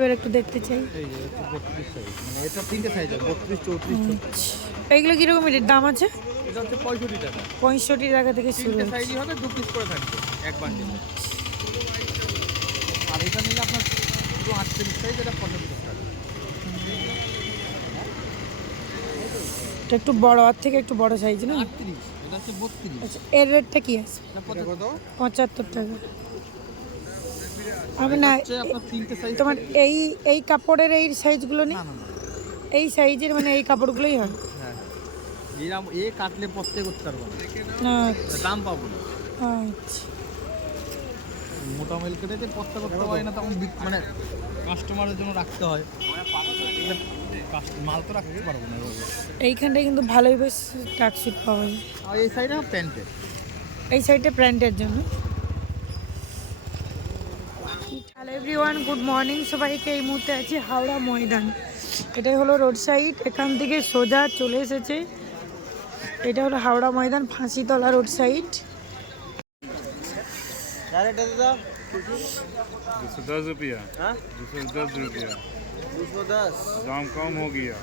এবার একটু দেখতে চাই। এই যে এটা 32 সাইজ, মানে এটা তিনটে সাইজ আছে, 32 34 এইগুলো কিরকম দাম আছে? এটা হচ্ছে 65 টাকা। 65 টাকা থেকে শুরু তিনটে হচ্ছে। সাইজই হবে, দু পিস করে থাকবে এক বান্ডিলে। আর এটা নিলে আপনার পুরো 38 সাইজ, এটা 75 টাকা। এটা একটু বড়, আর থেকে একটু বড় সাইজ না? 38, এটা হচ্ছে 32। আচ্ছা, এর রেটটা কি আছে? এটা কত? 75 টাকা। আমি এটা না হচ্ছে আপনার তিনটে সাইজ তোমার এই কাপড়ের এই সাইজগুলো নেই? না না না, এই সাইজের মানে এই কাপড়গুলোই হয়? হ্যাঁ এরকম কাটলে পড়তে করতে পারবো না, আচ্ছা দাম পাবো না। আচ্ছা। মোটা মেল কেটে পড়তে করতে হয় না, তখন মানে কাস্টমারের জন্য রাখতে হয়, মাল তো রাখতে পারবো না এভাবে। এইখানটায় কিন্তু ভালোই বেশ ট্র্যাকস্যুট পাওয়া যায়। আর এই সাইডে প্যান্টের, এই সাইডটা প্যান্টের জন্য। হ্যালো এভরিওয়ান, গুড মর্নিং সবাইকে। এই মুহূর্তে আছি হাওড়া ময়দান। এটাই হলো রোড সাইড, এখান থেকে সোজা চলে এসেছে। এটা হলো হাওড়া ময়দান, ফাঁসিতলা রোড সাইড। 210 रुपया। 210 रुपया। 210 दाम कम हो गया।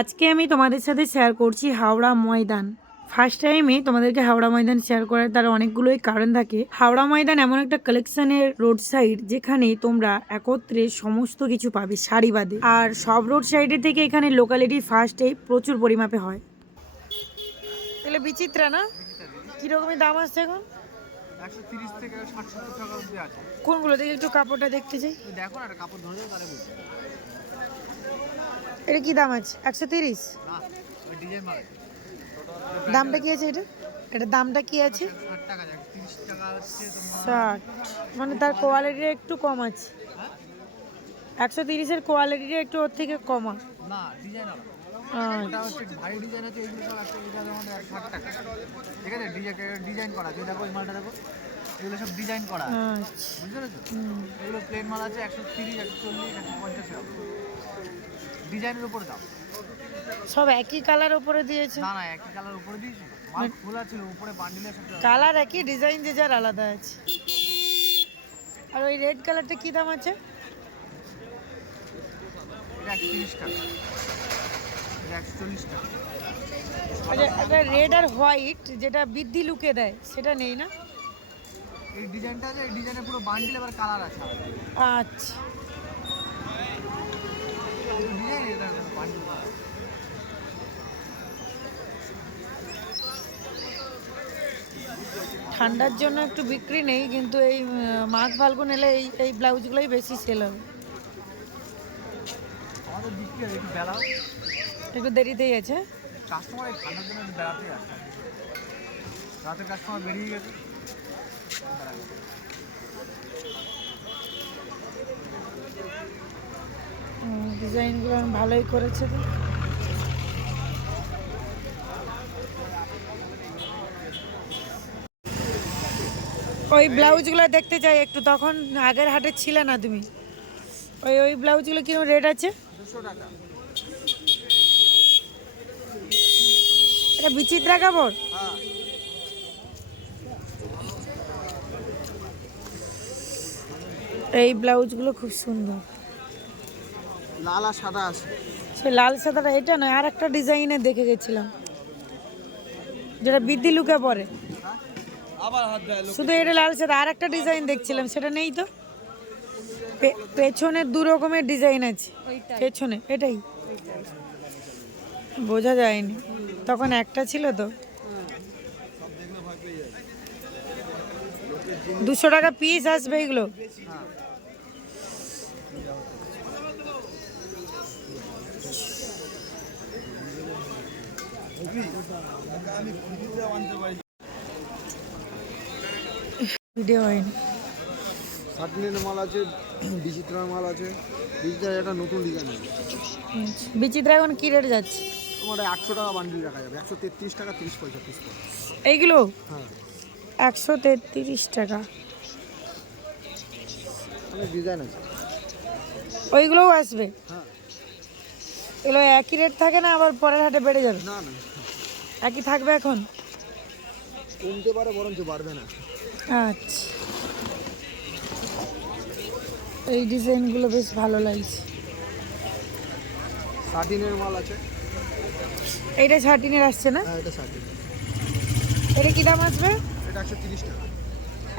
আজকে আমি তোমাদের সাথে শেয়ার করছি হাওড়া ময়দান। ফার্স্ট টাইমে তোমাদেরকে হাওড়া ময়দান শেয়ার করার তার অনেকগুলোই কারণ থাকে। হাওড়া ময়দান এমন একটা কালেকশনের রোড সাইড যেখানে তোমরা একত্রে সমস্ত কিছু পাবে সারি বাদে। আর সব রোড সাইডের থেকে এখানে লোকালিটি ফার্স্টে প্রচুর পরিমাপে হয়। তাহলে বিচিত্রা না, কিরকমের দাম আসছে এখন? 130 থেকে 60-70 টাকা অবধি আছে। কোনগুলো দেখি একটু কাপড়টা দেখতে চাই। দেখো না, একটা কাপড় ধরে যাও তাহলে বুঝবে। এটা কি দাম আছে? 130? না, ওই ডিজাইন মাল। দামটা কি আছে এটা? এটা দামটা কি আছে? 60 টাকা, 30 টাকা হচ্ছে তোমার। 60, মানে তার কোয়ালিটিটা একটু কম আছে। 130-এর কোয়ালিটিটা একটু ওর থেকে কমা। না, ডিজাইন আলাদা। এটা হচ্ছে ভারী ডিজাইন আছে, এইগুলো সব আছে, এটা আমাদের 60 টাকা। ঠিক আছে, ডিজাইন করা আছে। দেখো এই মালটা দেখো, এগুলো সব ডিজাইন করা আছে, বুঝতে পেরেছো? এগুলো প্লেন মাল আছে 130, 140, 150 টাকা ডিজাইনের উপরে দাম। সব একই কালার উপরে দিয়েছে? না না, একই কালার উপরে দিয়েছি, মাল খোলা ছিল উপরে, বান্ডিলে সব কালার একই, ডিজাইন যে যার আলাদা আছে। আর ওই রেড কালারটা কি দাম আছে? 130 টাকা, 140 টাকা। আচ্ছা, একটা রেড আর হোয়াইট যেটা বৃদ্ধি লুকে দেয় সেটা নেই না? এই ডিজাইনটা আছে, এই ডিজাইনে পুরো বান্ডিল আবার কালার আছে। আচ্ছা, ডিজাইন এটা বান্ডিল। ঠান্ডার জন্য একটু বিক্রি নেই, কিন্তু এই মাঘ ফাল্গুন এলে এই ব্লাউজগুলোই বেশি সেল হবে। আমাদের বিক্রি হয় একটু বেলা, একটু দেরিতেই আছে। কাস্টমার এই ঠান্ডার জন্য একটু বেড়াতেই আসে, রাতে কাস্টমার বেরিয়ে গেছে। ডিজাইনগুলো ভালোই করেছে তো। ওই ব্লাউজগুলো দেখতে চাই একটু, তখন আগের হাটে ছিলে না তুমি। ওই ব্লাউজগুলো কিরকম রেট আছে? 200 টাকা। এটা বিচিত্রা কাপড়? হ্যাঁ, এই ব্লাউজগুলো খুব সুন্দর। লাল আর সাদা আছে। সে লাল সাদাটা এটা নয়, আর একটা ডিজাইনে দেখে গেছিলাম যেটা বৃদ্ধি লুকে পরে। আবার হাত দেয় লোক। শুধু এটা লাল সাদা, আর একটা ডিজাইন দেখছিলাম সেটা নেই তো। পেছনে দু রকমের ডিজাইন আছে পেছনে, এটাই বোঝা যায়নি তখন, একটা ছিল তো। 200 টাকা পিস আসবে এগুলো? ভিডিও হয়নি। সাতলিনের মাল আছে, বিচিত্রার মাল আছে। বিচিত্রার একটা নতুন ডিজাইন আছে। বিচিত্রা এখন কি রেট যাচ্ছে? তোমার 800 টাকা বান্ডিল রাখা যাবে, 133 টাকা 30 পয়সা পিস। এইগুলো হ্যাঁ, 133 টাকা। অনেক ডিজাইন আছে। ওইগুলোও আসবে? হ্যাঁ, এগুলো একই রেট থাকে না, আবার পরের হাটে বেড়ে যাবে? না না, একই থাকবে এখন? কমতে পারে বরঞ্চ বাড়বে না। আচ্ছা, এই ডিজাইনগুলো বেশ ভালো লাগছে। শার্টিনের মাল আছে। এইটা শার্টিনের আসছে না? হ্যাঁ, এটা শার্টিন। এটা কি দাম আসবে? এটা 130 টাকা।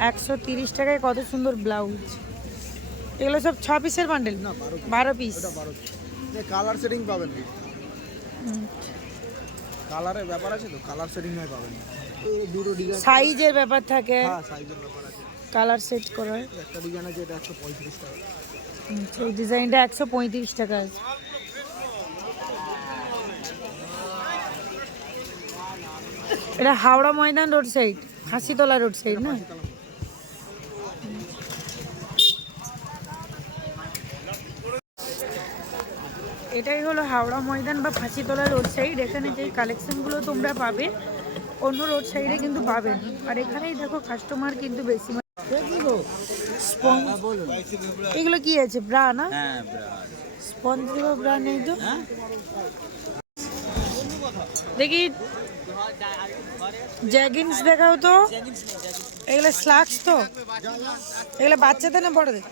130 টাকায় কত সুন্দর ব্লাউজ। এগুলো সব 6 পিসের বান্ডেল? না, 12 পিস। এটা 12। কালার সেটিং পাবেন না, কালারের ব্যাপার আছে তো, কালার সেটিং নয় পাবেন না। তো দুটো ডিজাইন, সাইজের ব্যাপার থাকে, হ্যাঁ সাইজের ব্যাপার আছে। কালার সেট করা হয়। একটা ডিজাইন আছে, এটা 135 টাকা। এই ডিজাইনটা 135 টাকা আছে। এটা Howrah Maidan road side, হাসিতলা road side না? এটাই হলো হাওড়া ময়দান বা ফাঁসিতলা রোড সাইড। এখানে যে কালেকশনগুলো তোমরা পাবে অন্য রোড সাইডে কিন্তু পাবে না। আর এখানেই দেখো কাস্টমার কিন্তু বেশি। স্পঞ্জ, এগুলো কি আছে? ব্রা না? হ্যাঁ ব্রা। স্পঞ্জ দেবো, ব্রা নেই তো? দেখি জ্যাগিন্স দেখাও তো। এগুলো স্লাক্স তো? এগুলো বাচ্চাদের না বড়দের?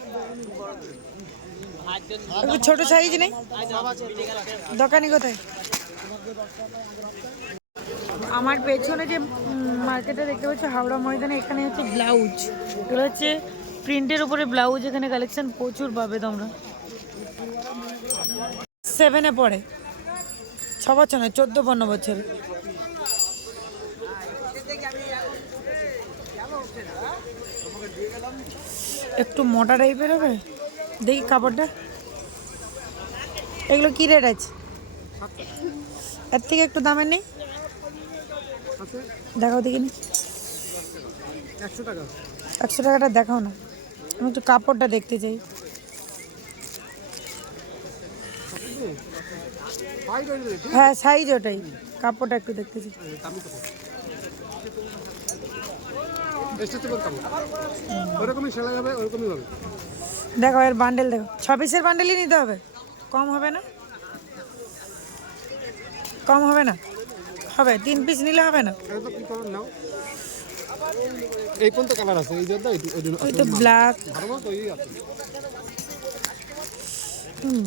এগুলো ছোট সাইজ নেই? দোকানি কোথায়? আমার পেছনে যে মার্কেটে দেখতে পাচ্ছ হাওড়া ময়দানে, এখানে হচ্ছে ব্লাউজ। এগুলো হচ্ছে প্রিন্টের উপরে ব্লাউজ। এখানে কালেকশন প্রচুর পাবে তোমরা। 7-এ পড়ে, 6 বছর নয়, 14-15 বছর। একটু মোটা টাইপের হবে, দেখি কাপড়টা। এগুলো কি রেট আছে? এর থেকে একটু দামের নেই? দেখাও দেখিনি। 100 টাকা। 100 টাকাটা দেখাও না, আমি একটু কাপড়টা দেখতে চাই। হ্যাঁ সাইজ ওটাই, কাপড়টা একটু দেখতে চাই। ওরকমই সেলাই হবে, ওরকমই হবে। দেখো এর বান্ডেল দেখো, 6 পিসের বান্ডেলই নিতে হবে। কম হবে না? কম হবে না? হবে, 3 পিস নিলে হবে না? এটা কি কালার নাও? এই কোনটা কালার আছে? এই যে দাও, ওই তো ব্ল্যাক, ভালো তো এই আছে।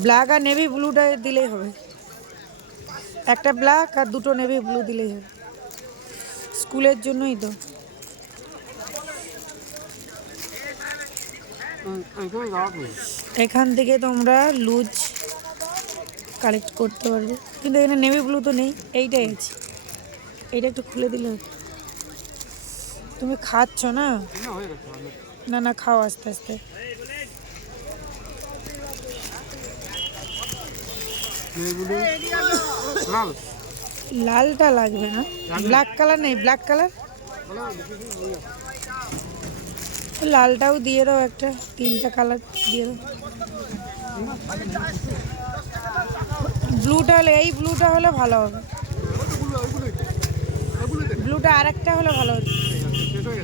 ব্ল্যাক আর নেভি ব্লুটা দিলেই হবে। একটা ব্ল্যাক আর দুটো নেভি ব্লু দিলেই হবে, স্কুলের জন্যই তো। এখান থেকে তোমরা লুজ কালেক্ট করতে পারবে, কিন্তু এখানে নেভি ব্লু তো নেই, এইটাই আছে। এইটা একটু খুলে দিলে হতো। তুমি খাচ্ছ না? না না, খাও আস্তে আস্তে। লালটা লাগবে না, ব্ল্যাক কালার নেই? ব্ল্যাক কালার, লালটাও দিয়ে দাও একটা, 3টা কালার দিয়ে দাও। ব্লুটা হলে, এই ব্লুটা হলে ভালো হবে। ব্লুটা আর একটা হলে ভালো হতো।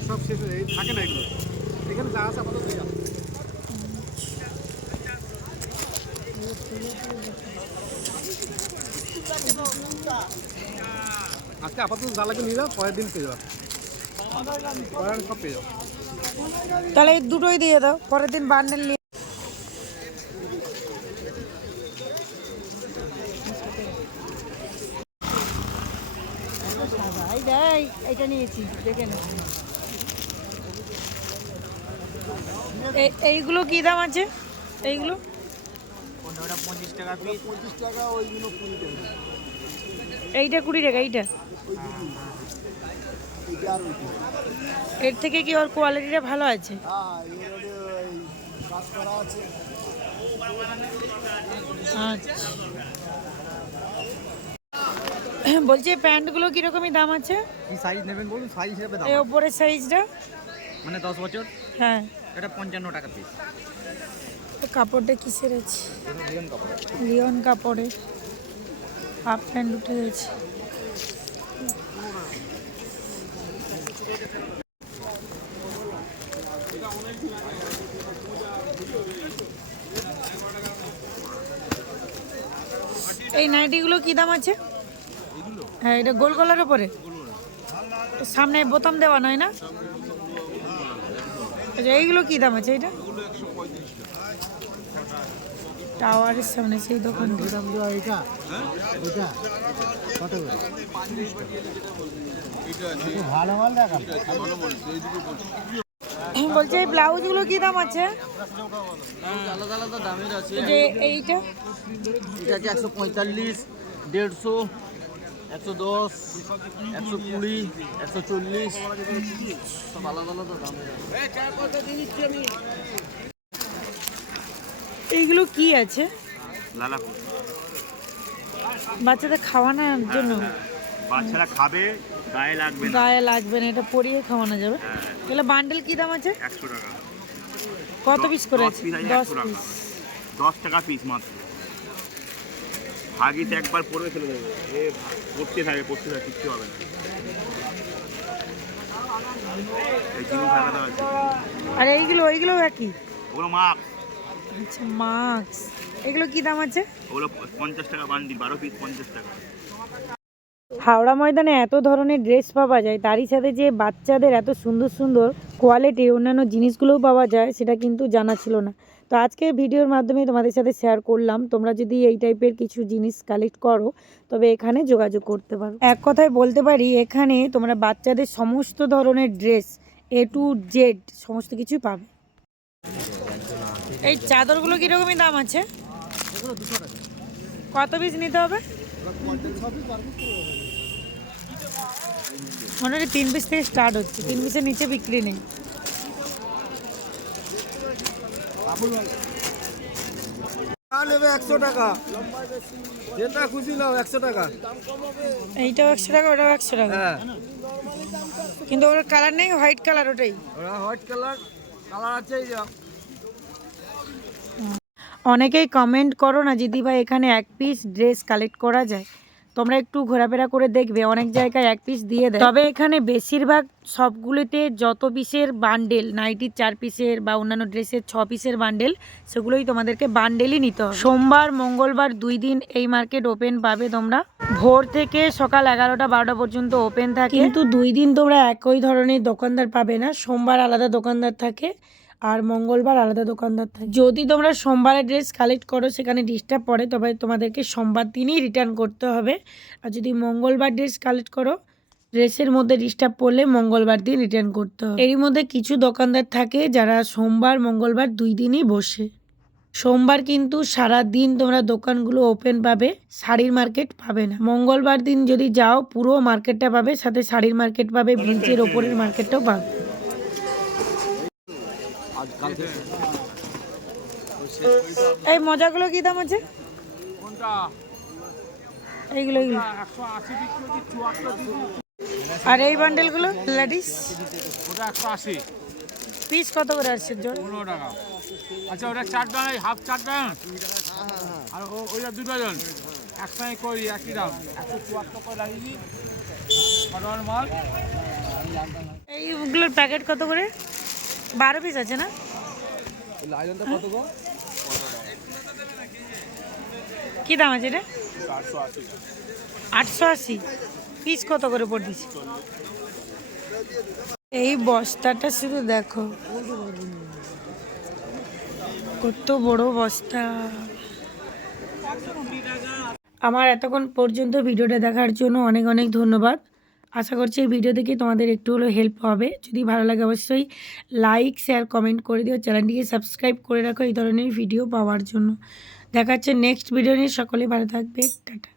সব শেষ হয়ে থাকে না এগুলো, এখানে যা আছে আপাতত এই আছে। আজকে আপাতত যা লাগে নিয়ে যাও, পরের দিন পেয়ে যাও, পরের দিন সব পেয়ে যাও। তাহলে এই দুটোই দিয়ে দাও, পরের দিন বান্ডেল নিয়ে। এইটা নিয়েছি, দেখে না। এইগুলো কি দাম আছে? এইগুলো 25 টাকা পিস। 25 টাকা, ওইগুলো 20 টাকা। এইটা 20 টাকা। এইটা এর থেকে কি ওর কোয়ালিটিটা ভালো আছে? হ্যাঁ, এবারে ওই কাজ করা আছে। আচ্ছা, বলছি প্যান্টগুলো কিরকমই দাম আছে? কি সাইজ নেবেন বলুন, সাইজ হিসেবে দাম। এই ওপরের সাইজটা মানে 10 বছর, হ্যাঁ, এটা 55 টাকা পিস। তো কাপড়টা কিসের আছে? লিওন কাপড়। লিওন কাপড়ে হাফ প্যান্ট উঠে গেছে। এই নাইটিগুলো কি দাম আছে? হ্যাঁ, এটা গোল গলার উপরে সামনে বোতাম দেওয়া নয় না? আচ্ছা, এইগুলো কি দাম আছে? এটা টাওয়ারের সামনে সেই দোকান দাম দেওয়া। এটা এটা কত ভালো মাল দেখান। বলছি এই ব্লাউজগুলো কি দাম আছে? আলাদা আলাদা দামের আছে। যে এইটা এটা আছে 145, 150, 110, 120, 140, সব আলাদা আলাদা দামের আছে। এইগুলো কি আছে? লালাপুর বাচ্চাদের খাওয়ানোর জন্য। বাচ্চারা খাবে, গায়ে লাগবে না। গায়ে লাগবে না, এটা পরিয়ে খাওয়ানো যাবে। এগুলো বান্ডেল কি দাম আছে? 100 টাকা। কত পিস করে আছে? 10 10 পিস। 10 টাকা পিস মাত্র। হাগিস একবার পরে ফেলে দেবে, এ পড়তে থাকে কিচ্ছু হবে না। এই জিনিস আলাদা আছে। আর এইগুলো একই? ওগুলো মাপ, আচ্ছা, মাস্ক। এগুলো কি দাম আছে? ওগুলো 50 টাকা বান্ডিল, 12 পিস 50 টাকা। হাওড়া ময়দানে এত ধরনের ড্রেস পাওয়া যায়, তারই সাথে যে বাচ্চাদের এত সুন্দর সুন্দর কোয়ালিটির অন্যান্য জিনিসগুলোও পাওয়া যায় সেটা কিন্তু জানা ছিল না। তো আজকে ভিডিওর মাধ্যমে তোমাদের সাথে শেয়ার করলাম। তোমরা যদি এই টাইপের কিছু জিনিস কালেক্ট করো তবে এখানে যোগাযোগ করতে পারো। এক কথায় বলতে পারি এখানে তোমরা বাচ্চাদের সমস্ত ধরনের ড্রেস A to Z সমস্ত কিছুই পাবে। এই চাদরগুলো কীরকমই দাম আছে? কত পিস নিতে হবে? মনে হয় 3 পিস থেকে স্টার্ট হচ্ছে, 3 পিসের নিচে বিক্রি নেই। নেবে 100 টাকা, যেটা খুশি নাও 100 টাকা। এইটাও 100 টাকা, ওটাও 100 টাকা। হ্যাঁ, কিন্তু ওর কালার নেই, হোয়াইট কালার ওটাই। ওরা হোয়াইট কালার আছে। এই যে অনেকেই কমেন্ট করো না দিদি ভাই এখানে 1 পিস ড্রেস কালেক্ট করা যায়? তোমরা একটু ঘোরাফেরা করে দেখবে, অনেক জায়গায় 1 পিস দিয়ে দেয়। তবে এখানে বেশিরভাগ সবগুলোতে যত পিসের বান্ডেল, নাইটির 4 পিসের বা অন্যান্য ড্রেসের 6 পিসের বান্ডেল, সেগুলোই তোমাদেরকে বান্ডেলই নিতে হবে। সোমবার মঙ্গলবার 2 দিন এই মার্কেট ওপেন পাবে তোমরা। ভোর থেকে সকাল 11টা 12টা পর্যন্ত ওপেন থাকে, কিন্তু 2 দিন তোমরা একই ধরনের দোকানদার পাবে না। সোমবার আলাদা দোকানদার থাকে আর মঙ্গলবার আলাদা দোকানদার থাকে। যদি তোমরা সোমবারে ড্রেস কালেক্ট করো সেখানে ডিস্টার্ব পড়ে, তবে তোমাদেরকে সোমবার দিনই রিটার্ন করতে হবে। আর যদি মঙ্গলবার ড্রেস কালেক্ট করো, ড্রেসের মধ্যে ডিস্টার্ব পড়লে মঙ্গলবার দিন রিটার্ন করতে হবে। এর মধ্যে কিছু দোকানদার থাকে যারা সোমবার মঙ্গলবার 2 দিনই বসে। সোমবার কিন্তু সারা দিন তোমরা দোকানগুলো ওপেন পাবে, শাড়ির মার্কেট পাবে না। মঙ্গলবার দিন যদি যাও পুরো মার্কেটটা পাবে, সাথে শাড়ির মার্কেট পাবে, ব্রিজের ওপরের মার্কেটটাও পাবে। এই মজাগুলো কি দাম আছে? এইগুলো আর এই বান্ডেলগুলো লেডিস ওটা 180 পিস কত করে আসছে? 15 টাকা। আচ্ছা, ওটা 4 ডজন, হাফ 4 ডজন, আর ওইটা 2 ডজন একসঙ্গে করি, একই দাম 174 করে লাগিয়েছি। কটন মাল। এইগুলোর প্যাকেট কত করে? 12 পিস আছে না? লাইলনটা কত গো? কি দাম আছে এটা? 480 880 পিস কত করে পড়তেছে? এই বস্তাটা শুধু দেখো, কত বড় বস্তা। আমার এতক্ষণ পর্যন্ত ভিডিওটা দেখার জন্য অনেক অনেক ধন্যবাদ। আশা করছি এই ভিডিও থেকে তোমাদের একটু হলেও হেল্প হবে। যদি ভালো লাগে অবশ্যই লাইক শেয়ার কমেন্ট করে দিও, চ্যানেলটিকে সাবস্ক্রাইব করে রাখো এই ধরনের ভিডিও পাওয়ার জন্য। দেখা হচ্ছে নেক্সট ভিডিও নিয়ে। সকলে ভালো থাকবে, টাটা।